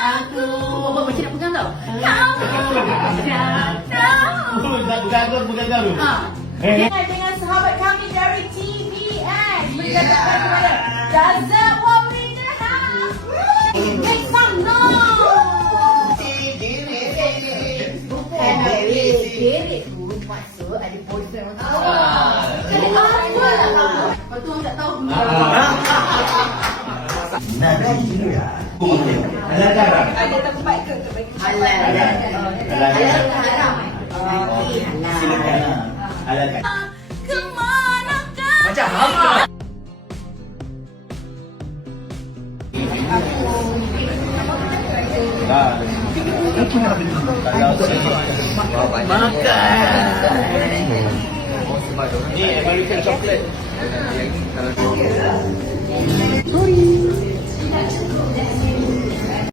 Aku. Apa macam nak pegang tau? Kamu jatuh. Bergadur, bergadur. Ha. Eh. dengan sahabat kami dari TVS Berkatakan kepada Does that want me to have? Make some noise Bukan Derek. Derek tu maksud ada boyfriend orang tahu. Kan apa lah kamu? Lepas tu orang tak tahu. Makan. Ni American chocolate.